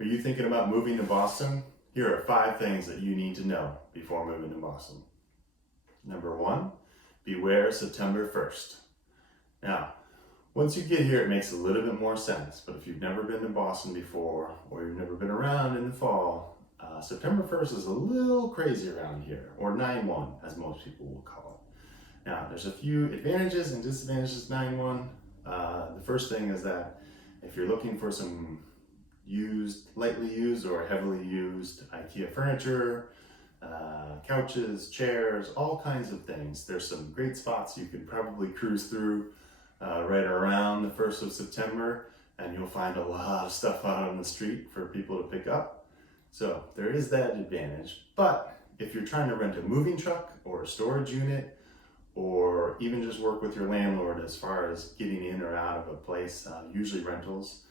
Are you thinking about moving to Boston? Here are 5 things that you need to know before moving to Boston. Number 1, beware September 1st. Now, once you get here, it makes a little bit more sense, but if you've never been to Boston before, or you've never been around in the fall, September 1st is a little crazy around here, or 9/1, as most people will call it. Now, there's a few advantages and disadvantages to 9/1. The first thing is that if you're looking for some lightly used or heavily used IKEA furniture, couches, chairs, all kinds of things, there's some great spots you could probably cruise through right around the 1st of September, and you'll find a lot of stuff out on the street for people to pick up. So there is that advantage. But if you're trying to rent a moving truck or a storage unit, or even just work with your landlord as far as getting in or out of a place, usually rentals,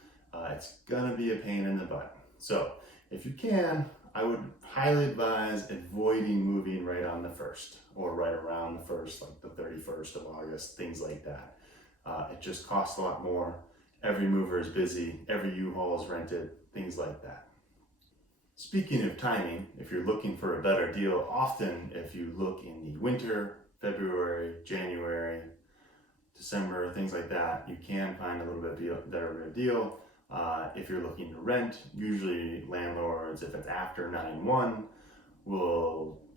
it's gonna be a pain in the butt. So if you can, I would highly advise avoiding moving right on the 1st or right around the 1st, like the 31st of August, things like that. It just costs a lot more. Every mover is busy, every U-Haul is rented, things like that. Speaking of timing, if you're looking for a better deal, often if you look in the winter, February, January, December, things like that, you can find a little bit better of a deal. If you're looking to rent, usually landlords, if it's after 9/1,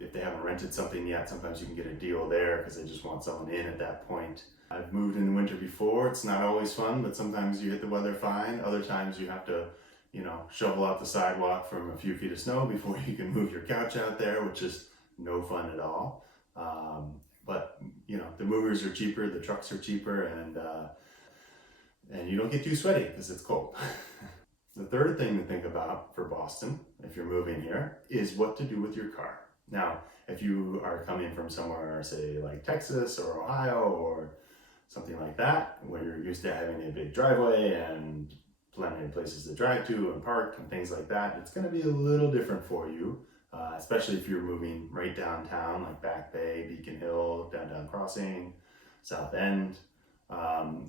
if they haven't rented something yet, sometimes you can get a deal there because they just want someone in at that point. I've moved in the winter before. It's not always fun, but sometimes you get the weather fine. Other times you have to, shovel out the sidewalk from a few feet of snow before you can move your couch out there, which is no fun at all. But the movers are cheaper, the trucks are cheaper, and you don't get too sweaty because it's cold. The third thing to think about for Boston, if you're moving here, is what to do with your car. Now, if you are coming from somewhere, say like Texas or Ohio or something like that, where you're used to having a big driveway and plenty of places to drive to and park and things like that, it's going to be a little different for you, especially if you're moving right downtown, like Back Bay, Beacon Hill, Downtown Crossing, South End.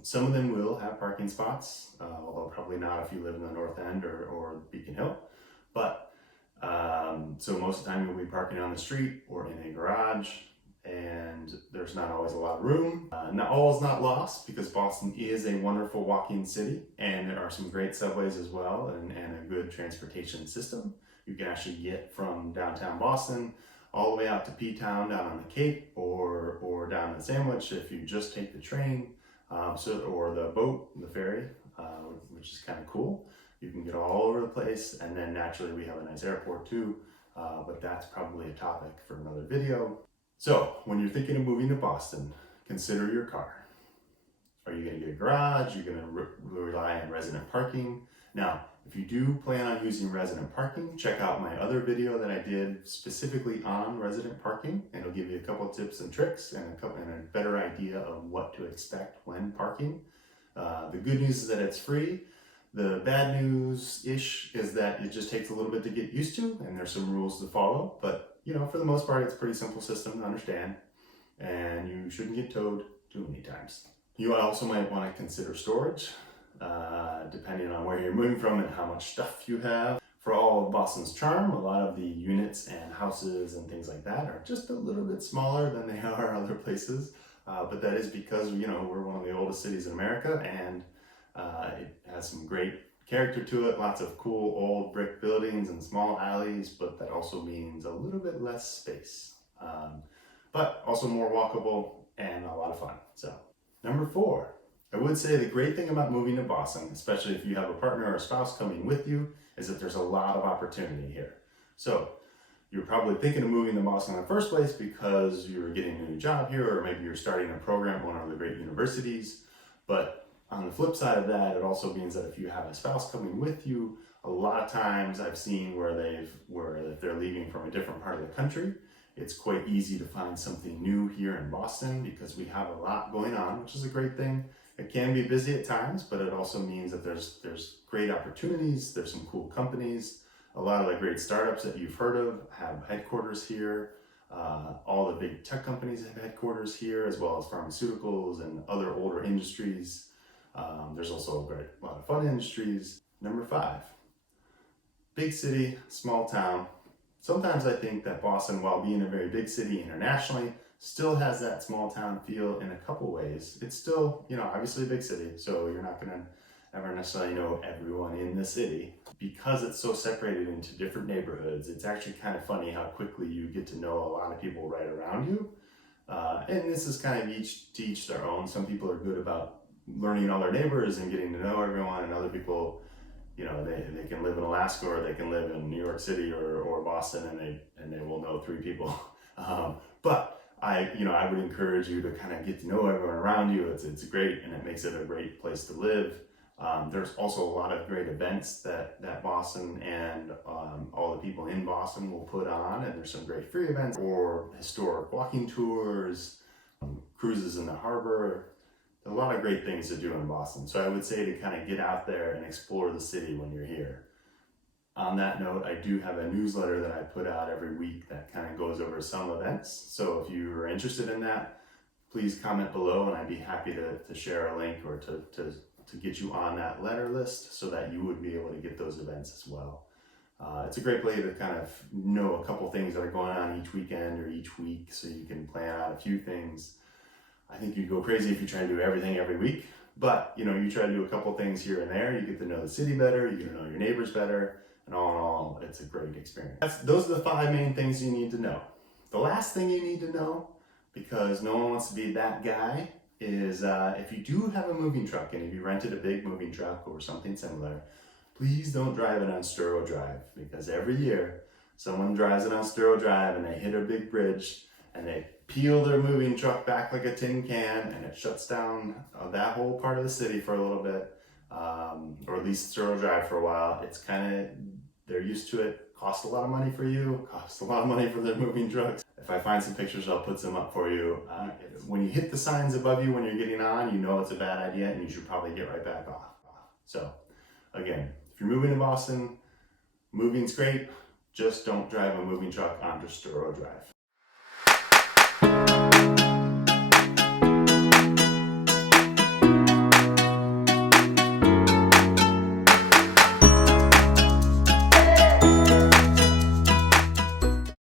Some of them will have parking spots, although probably not if you live in the North End or Beacon Hill. But so most of the time you'll be parking on the street or in a garage, and there's not always a lot of room. Now all is not lost, because Boston is a wonderful walking city, and there are some great subways as well, and a good transportation system. You can actually get from downtown Boston all the way out to P-Town down on the Cape, or down the Sandwich if you just take the train, or the boat, the ferry, which is kind of cool. You can get all over the place, and then naturally we have a nice airport too, but that's probably a topic for another video. So when you're thinking of moving to Boston, consider your car. Are you going to get a garage? Are you going to rely on resident parking? Now, if you do plan on using resident parking, check out my other video that I did specifically on resident parking, and it'll give you a couple of tips and tricks and a better idea of what to expect when parking. The good news is that it's free. The bad news-ish is that it just takes a little bit to get used to, and there's some rules to follow, but for the most part, it's a pretty simple system to understand, and you shouldn't get towed too many times. You also might want to consider storage, depending on where you're moving from and how much stuff you have. For all of Boston's charm, a lot of the units and houses and things like that are just a little bit smaller than they are other places, but that is because we're one of the oldest cities in America, and it has some great character to it, lots of cool old brick buildings and small alleys, but that also means a little bit less space, but also more walkable and a lot of fun. So number 4, I would say the great thing about moving to Boston, especially if you have a partner or a spouse coming with you, is that there's a lot of opportunity here. So you're probably thinking of moving to Boston in the first place because you're getting a new job here, or maybe you're starting a program at one of the great universities. But on the flip side of that, it also means that if you have a spouse coming with you, a lot of times I've seen where if they're leaving from a different part of the country, it's quite easy to find something new here in Boston because we have a lot going on, which is a great thing. It can be busy at times, but it also means that there's great opportunities, there's some cool companies. A lot of the great startups that you've heard of have headquarters here. All the big tech companies have headquarters here, as well as pharmaceuticals and other older industries. There's also a lot of fun industries. Number 5, big city, small town. Sometimes I think that Boston, while being a very big city internationally, still has that small town feel in a couple ways. It's still, obviously a big city, so you're not gonna ever necessarily know everyone in the city. Because it's so separated into different neighborhoods, it's actually kind of funny how quickly you get to know a lot of people right around you. And this is kind of to each their own. Some people are good about learning all their neighbors and getting to know everyone, and other people, they can live in Alaska or they can live in New York City or Boston, and they will know 3 people. But I would encourage you to kind of get to know everyone around you. It's great, and it makes it a great place to live. There's also a lot of great events that Boston and all the people in Boston will put on, and there's some great free events or historic walking tours, cruises in the harbor. A lot of great things to do in Boston. So I would say to kind of get out there and explore the city when you're here. On that note, I do have a newsletter that I put out every week that kind of goes over some events. So if you are interested in that, please comment below and I'd be happy to share a link or to get you on that letter list so that you would be able to get those events as well. It's a great way to kind of know a couple things that are going on each weekend or each week, so you can plan out a few things. I think you'd go crazy if you try to do everything every week, but you try to do a couple things here and there, you get to know the city better, you get to know your neighbors better, and all in all, it's a great experience. Those are the 5 main things you need to know. The last thing you need to know, because no one wants to be that guy, is if you do have a moving truck and if you rented a big moving truck or something similar, please don't drive it on Sturo Drive, because every year someone drives it on Sturo Drive and they hit a big bridge and they peel their moving truck back like a tin can and it shuts down that whole part of the city for a little bit, or at least Sturo Drive for a while. It's kind of, they're used to it, costs a lot of money for you, costs a lot of money for their moving trucks. If I find some pictures, I'll put some up for you. When you hit the signs above you when you're getting on, you know it's a bad idea and you should probably get right back off. So again, if you're moving to Boston, moving's great, just don't drive a moving truck onto Sturo Drive.